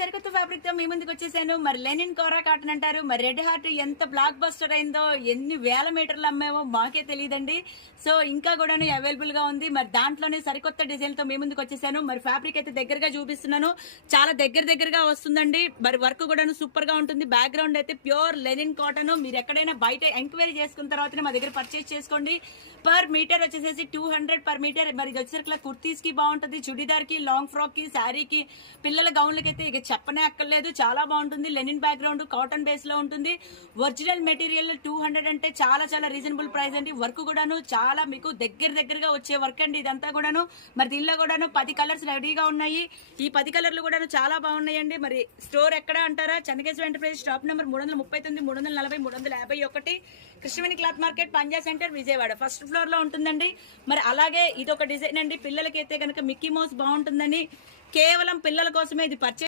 సరికొత్త ఫ్యాబ్రిక్ తో మీ ముందుకు వచ్చేసాను. మరి లెనిన్ కోరా కాటన్ అంటారు. మరి రెడ్ హార్ట్ ఎంత బ్లాక్ బస్టర్ అయిందో, ఎన్ని వేల మీటర్లు అమ్మామో మాకే తెలియదండి. సో ఇంకా కూడాను అవైలబుల్ గా ఉంది. మరి దాంట్లోనే సరికొత్త డిజైన్ తో మీ ముందుకు వచ్చేసాను. మరి ఫ్యాబ్రిక్ అయితే దగ్గరగా చూపిస్తున్నాను. చాలా దగ్గరగా వస్తుందండి. మరి వర్క్ కూడాను సూపర్ గా ఉంటుంది. బ్యాక్గ్రౌండ్ అయితే ప్యూర్ లెనిన్ కాటన్. మీరు ఎక్కడైనా బయట ఎంక్వైరీ చేసుకున్న తర్వాతనే మా దగ్గర పర్చేస్ చేసుకోండి. పర్ మీటర్ వచ్చేసేసి 200 పర్ మీటర్. మరి ఇది వచ్చేసరికి కుర్తీస్ కి బాగుంటుంది, చుడిదార్ కి, లాంగ్ ఫ్రాక్ కి, శారీకి, పిల్లల గౌన్లకి అయితే ఇక చెప్పనే అక్కర్లేదు. చాలా బాగుంటుంది. లెనిన్ బ్యాక్గ్రౌండ్ కాటన్ బేస్ లో ఉంటుంది. ఒరిజినల్ మెటీరియల్ 200 అంటే చాలా రీజనబుల్ ప్రైస్ అండి. వర్క్ కూడాను చాలా మీకు దగ్గరగా వచ్చే వర్క్ అండి ఇదంతా కూడాను. మరి దీనిలో కూడాను 10 కలర్స్ రెడీగా ఉన్నాయి. ఈ 10 కలర్లు కూడాను చాలా బాగున్నాయండి. మరి స్టోర్ ఎక్కడ అంటారా? Chennakeshwara enterprise, shop number 339, 340, 351, Krishnaveni cloth market, Panja centre, Vijayawada. First floor లో ఉంటుందండి. మరి అలాగే ఇది ఒక డిజైన్ అండి. పిల్లలకి అయితే కనుక మిక్కీ మౌస్ బాగుంటుందని కేవలం పిల్లల కోసమే ఇది పర్చేస్